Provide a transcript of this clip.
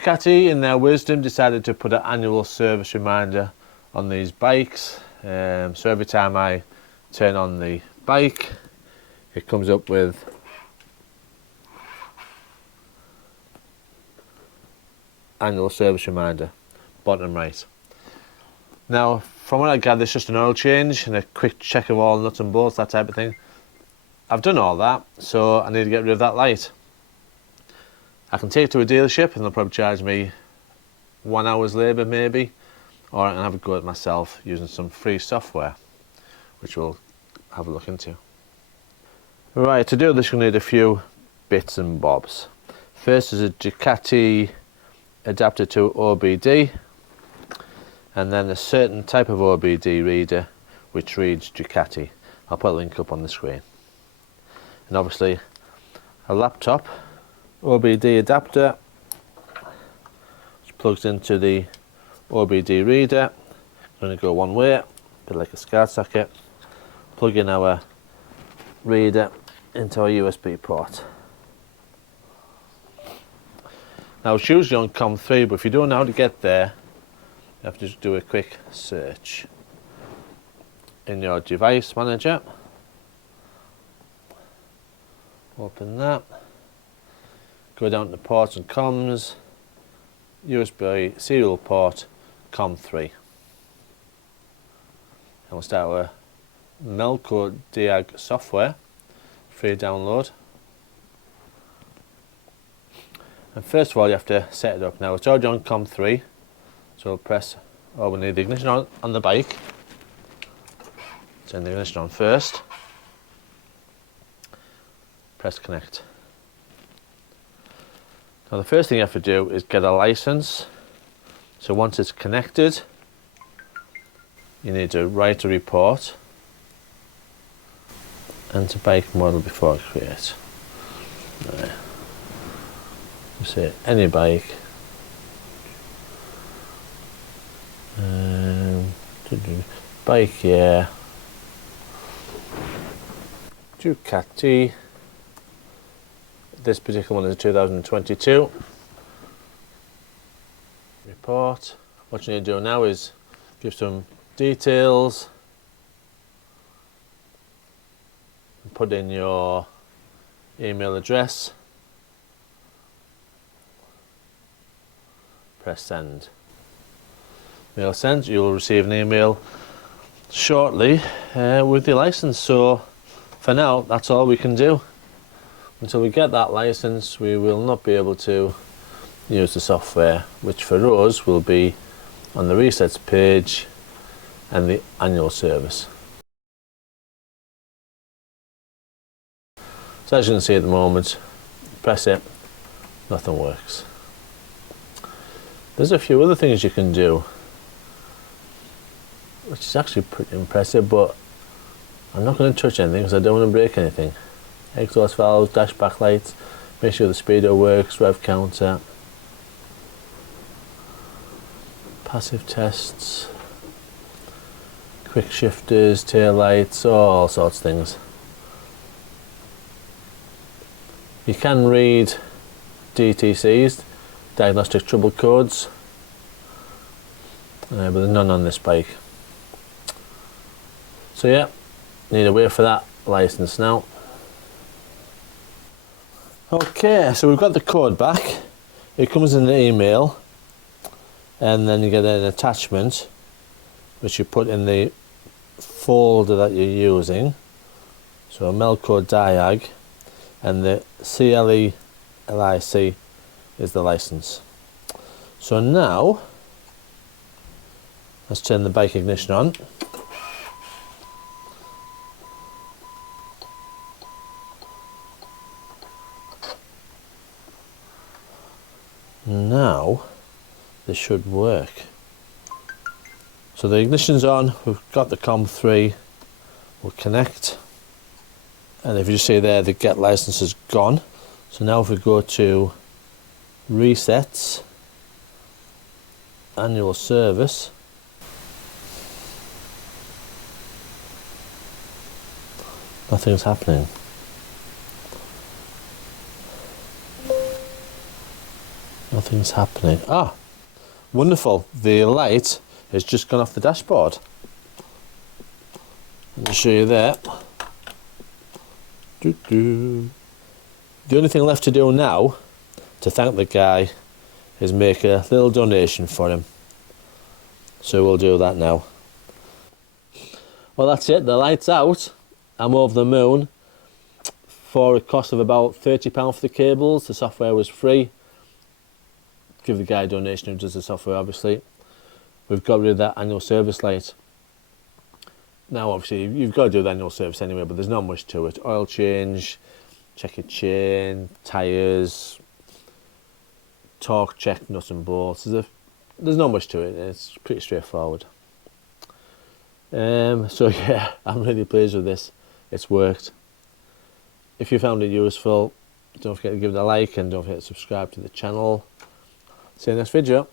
Ducati, in their wisdom, decided to put an annual service reminder on these bikes. So every time I turn on the bike, it comes up with annual service reminder, bottom right. Now, from what I gather, it's just an oil change and a quick check of all nuts and bolts, that type of thing. I've done all that, so I need to get rid of that light. I can take it to a dealership and they'll probably charge me 1 hour's labour maybe, or I can have a go at myself using some free software, which we'll have a look into. Right, to do this you'll need a few bits and bobs. First is a Ducati adapter to OBD, and then a certain type of OBD reader which reads Ducati. I'll put a link up on the screen. And obviously a laptop OBD adapter which plugs into the OBD reader. It's going to go one way, a bit like a SCART socket. Plug in our reader into our USB port. Now it's usually on COM3, but if you don't know how to get there, you have to just do a quick search in your device manager. Open that. Go down to ports and comms, USB serial port, COM3. And we'll start with Melcodiag software, free download. And first of all you have to set it up. Now it's already on COM3, so we'll press, we need the ignition on the bike. Turn the ignition on first. Press connect. Now the first thing you have to do is get a license. So once it's connected, you need to write a report. Enter bike model before create. Right. You say any bike. Bike, yeah. Ducati. This particular one is 2022. Report. What you need to do now is give some details. Put in your email address. Press send. Mail sent. You'll receive an email shortly with your license. So for now, that's all we can do. Until we get that license, we will not be able to use the software, which for us will be on the resets page and the annual service. So as you can see at the moment, press it, nothing works. There's a few other things you can do, which is actually pretty impressive, but I'm not going to touch anything because I don't want to break anything. Exhaust valves, dash backlights, make sure the speedo works, rev counter, passive tests, quick shifters, tail lights, all sorts of things. You can read DTCs, diagnostic trouble codes, but there's none on this bike. So yeah, need to wait for that license now. Okay, so we've got the code back. It comes in the email, and then you get an attachment which you put in the folder that you're using. So Melcodiag, and the CLE-LIC is the license. So now let's turn the bike ignition on. Now this should work. So the ignition's on, we've got the COM3, we'll connect, and if you see there the get license is gone. So now if we go to resets, annual service, nothing's happening. Nothing's happening. Ah, wonderful. The light has just gone off the dashboard. Let me show you there. The only thing left to do now to thank the guy is make a little donation for him. So we'll do that now. Well, that's it. The light's out. I'm over the moon. For a cost of about £30 for the cables. The software was free. Give the guy a donation who does the software, obviously. We've got rid of that annual service light. Now, obviously, you've got to do the annual service anyway, but there's not much to it. Oil change, check your chain, tyres, torque check, nuts and bolts. There's not much to it. It's pretty straightforward. So yeah, I'm really pleased with this. It's worked. If you found it useful, don't forget to give it a like and don't forget to subscribe to the channel. See you in the next video.